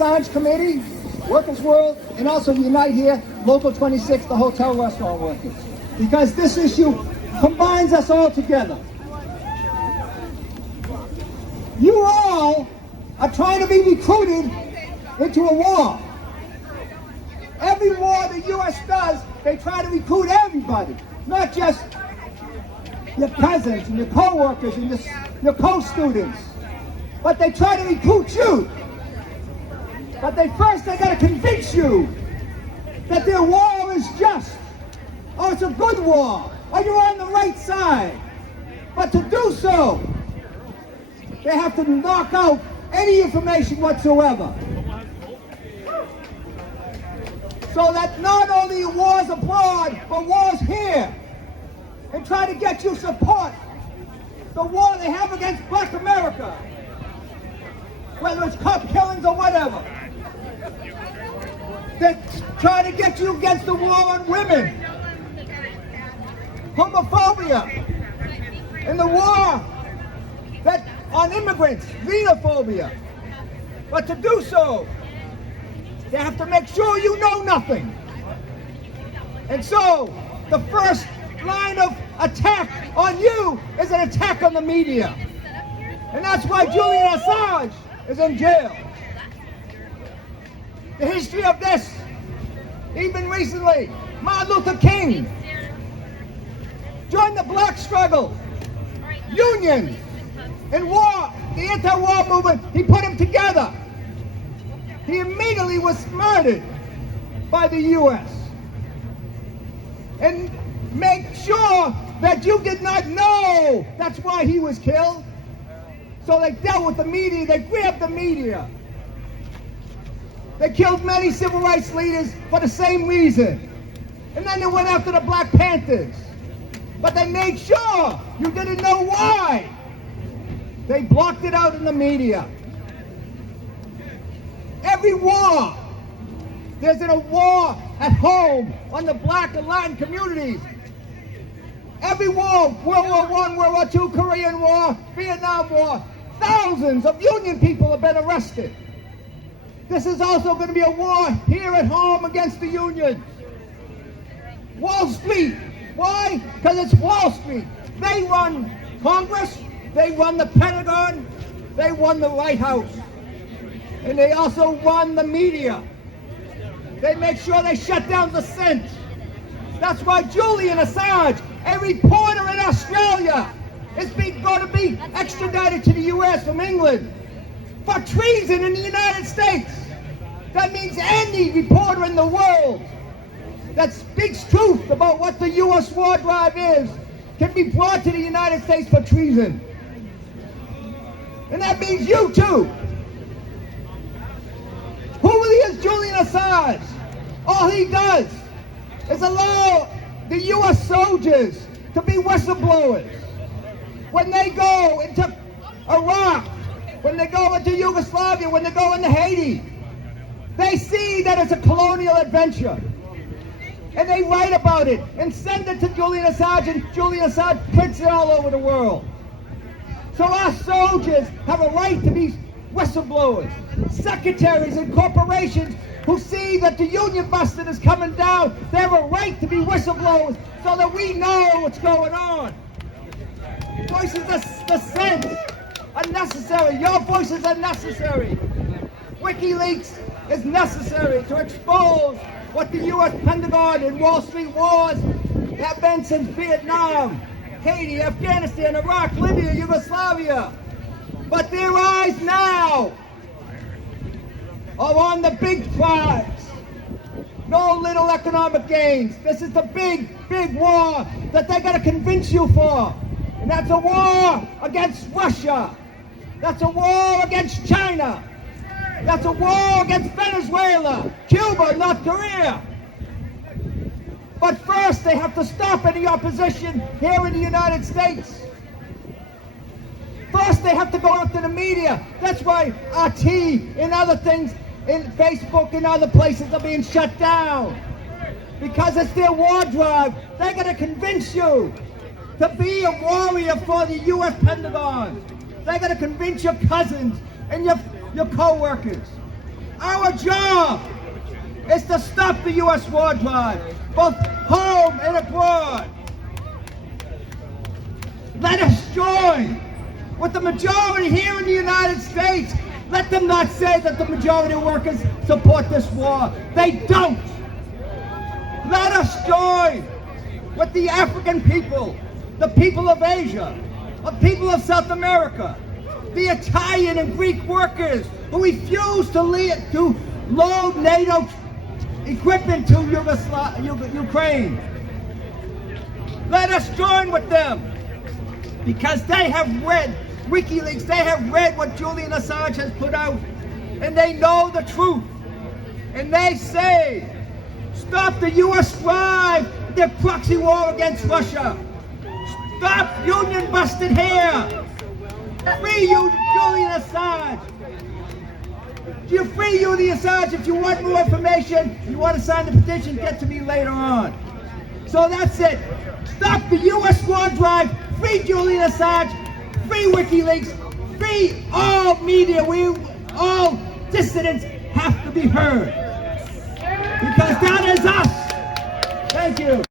Assange Committee, Workers' World, and also Unite Here, Local 26, the hotel restaurant workers. Because this issue combines us all together. You all are trying to be recruited into a war. Every war the U.S. does, they try to recruit everybody, not just your cousins and your co-workers and your co-students, but they try to recruit you. But they got to convince you that their war is just, or it's a good war, or you're on the right side. But to do so, they have to knock out any information whatsoever. So that not only wars abroad, but wars here. And try to get you support the war they have against Black America. Whether it's cop killings or whatever. They try to get you against the war on women. Homophobia. And the war that on immigrants, xenophobia. But to do so, they have to make sure you know nothing. And so, the first line of attack on you is an attack on the media. And that's why Julian Assange is in jail. The history of this, even recently, Martin Luther King joined the black struggle, unions, and war, the anti-war movement, he put them together. He immediately was murdered by the U.S. And make sure that you did not know that's why he was killed. So they dealt with the media, they grabbed the media. They killed many civil rights leaders for the same reason. And then they went after the Black Panthers. But they made sure you didn't know why. They blocked it out in the media. Every war, there's a war at home on the Black and Latin communities. Every war, World War I, World War II, Korean War, Vietnam War, thousands of Union people have been arrested. This is also going to be a war here at home against the Union. Wall Street. Why? Because it's Wall Street. They run Congress, they run the Pentagon, they run the White House. And they also run the media. They make sure they shut down dissent. That's why Julian Assange, a reporter in Australia, is going to be extradited to the U.S. from England for treason in the United States. That means any reporter in the world that speaks truth about what the U.S. war drive is can be brought to the United States for treason. And that means you too. Who really is Julian Assange? All he does is allow the U.S. soldiers to be whistleblowers. When they go into Iraq, when they go into Yugoslavia, when they go into Haiti, they see that it's a colonial adventure. And they write about it and send it to Julian Assange, and Julian Assange prints it all over the world. So our soldiers have a right to be whistleblowers. Secretaries and corporations who see that the union busting is coming down, they have a right to be whistleblowers so that we know what's going on. Voices of dissent are necessary. Your voices are necessary. WikiLeaks is necessary to expose what the U.S. Pentagon and Wall Street wars have been since Vietnam, Haiti, Afghanistan, Iraq, Libya, Yugoslavia. But their eyes now are on the big prize. No little economic gains. This is the big, big war that they're going to convince you for. And that's a war against Russia. That's a war against China. That's a war against Venezuela, Cuba, North Korea. But first, they have to stop any opposition here in the United States. First, they have to go after the media. That's why RT and other things in Facebook and other places are being shut down. Because it's their war drive. They're going to convince you to be a warrior for the U.S. Pentagon. They're going to convince your cousins and your co-workers. Our Our job is to stop the U.S. war drive, both home and abroad. Let us join with the majority here in the United States. Let them not say that the majority of workers support this war. They don't. Let us join with the African people, the people of Asia, the people of South America, the Italian and Greek workers who refuse to load NATO equipment to Ukraine. Let us join with them because they have read WikiLeaks, they have read what Julian Assange has put out, and they know the truth. And they say, stop the U.S. drive, their proxy war against Russia. Stop union busted hair. Free you, Julian Assange. You free Julian Assange. If you want more information, you want to sign the petition, get to me later on. So that's it. Stop the U.S. war drive. Free Julian Assange. Free WikiLeaks. Free all media. All dissidents have to be heard. Because that is us. Thank you.